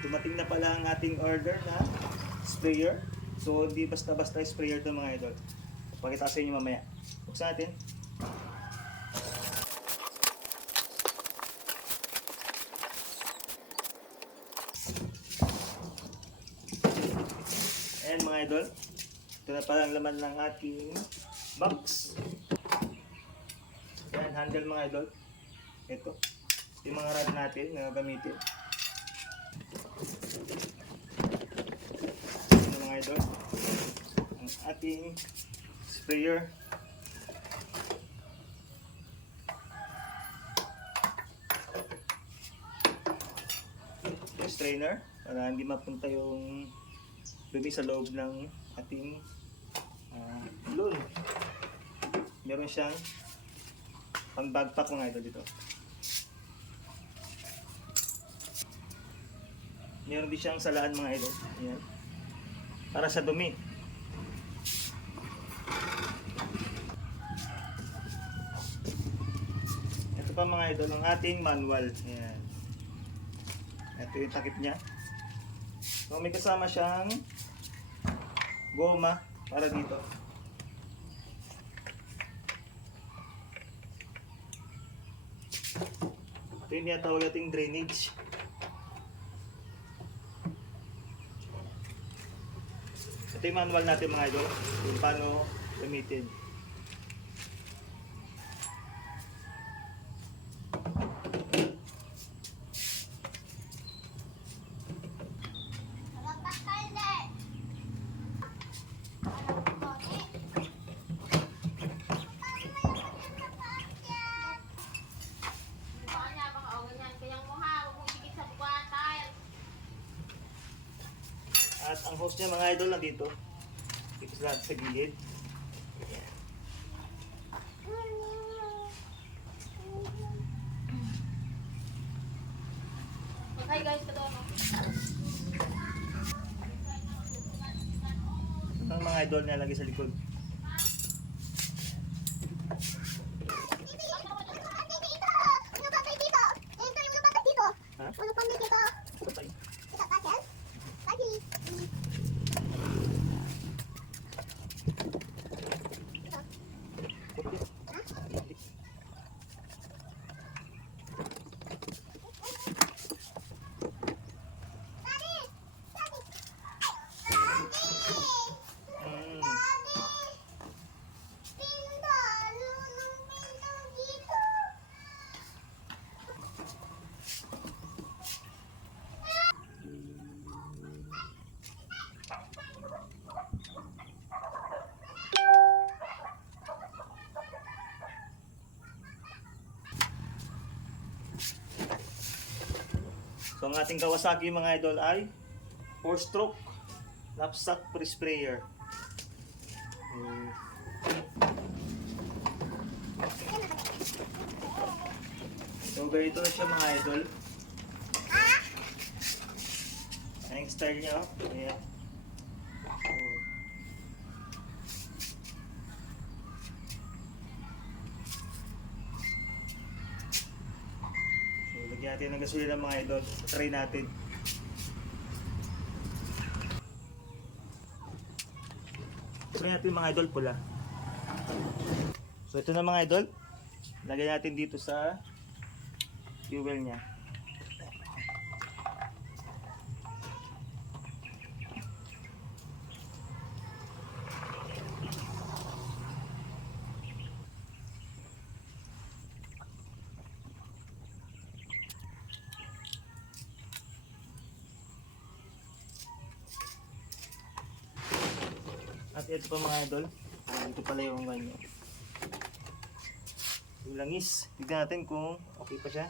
Dumating na pala ang ating order na sprayer. So hindi basta-basta sprayer to mga idol. Pakita ko sa inyo mamaya. Buksan natin. Ayan mga idol. Ito na pala ang laman ng ating box. Ayan, handle mga idol. Ito. Yung mga rod natin na gamitin. Ayan mga idol. Ang ating sprayer. Yung strainer para hindi mapunta yung dumi sa loob ng ating balloon. Meron siyang pang backpack mga idol dito. Meron din siyang salaan mga idol. Ayan. Para sa dumi. Ito pa mga idol ang ating manual. Ayan. Ito yung takip niya. So may kasama siyang goma para dito. Ito yung tinatawag nating drainage. Ito yung manual natin mga idol, kung paano gamitin. At ang host niya mga idol nandito. Dito sa gilid. Ayan. Hi guys, ito ano? Ito ang mga idol niya lagi sa likod. So ang ating Kawasaki mga idol ay 4-stroke knapsack sprayer. So ganito na siya mga idol. Ayan yung style niya. Ayan. Lagyan natin ng gasolina mga idol. Try natin. Try natin mga idol pula. So ito na mga idol. Lagyan natin dito sa fuel niya. At ito pa mga idol, ito pala yung ganyo. Yung langis, tignan natin kung okay pa siya.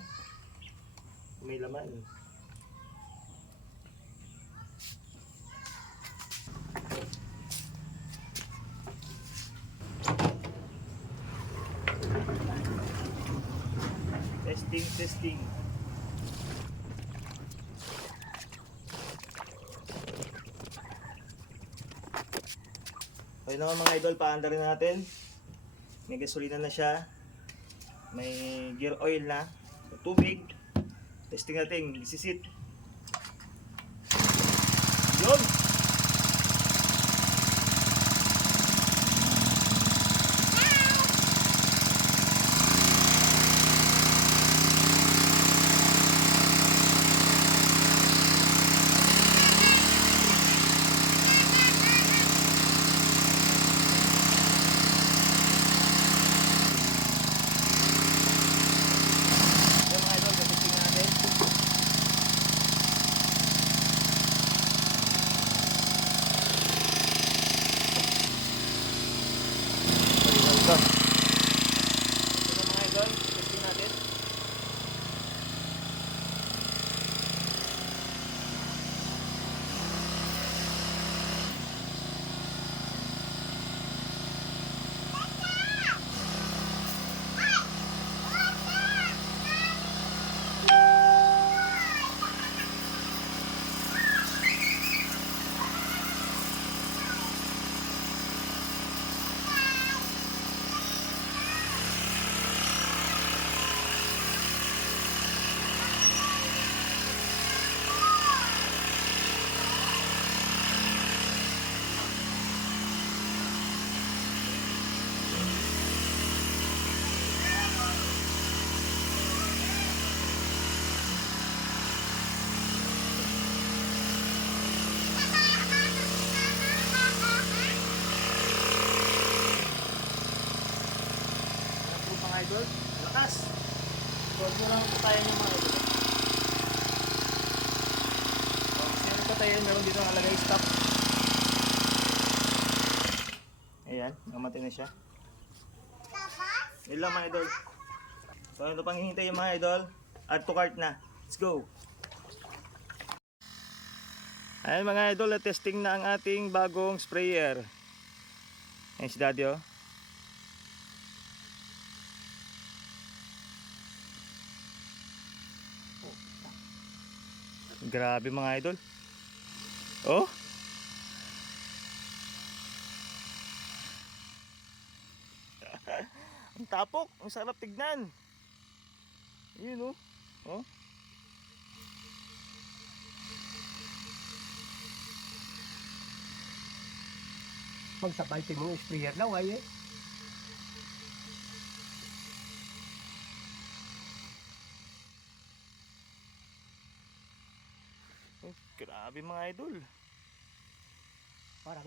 Kung may laman. Testing. Okay naman mga idol, paandar rin natin. May gasolina na siya. May gear oil na. So, tubig. Testing natin, isisit. Yun! Yan mga idol, testing natin. Ito na mga idol, testing natin. Alam po mga idol, lakas! Huwag mo lang patayan yung mga idol. So, kasi yung patayan, meron dito nakalagay stop. Ayan, namatay na siya. Yun lang mga idol. So ano pang hihintay yung mga idol? Add to cart na. Let's go! Ayan mga idol, testing na ang ating bagong sprayer. Ayan si Daddy oh. Grabe mga idol. Oh. Ang tapok, ang sarap tignan. Yun oh. Oh. Magsabay mo yung sprayer na ay eh. Grabe mga idol. Parang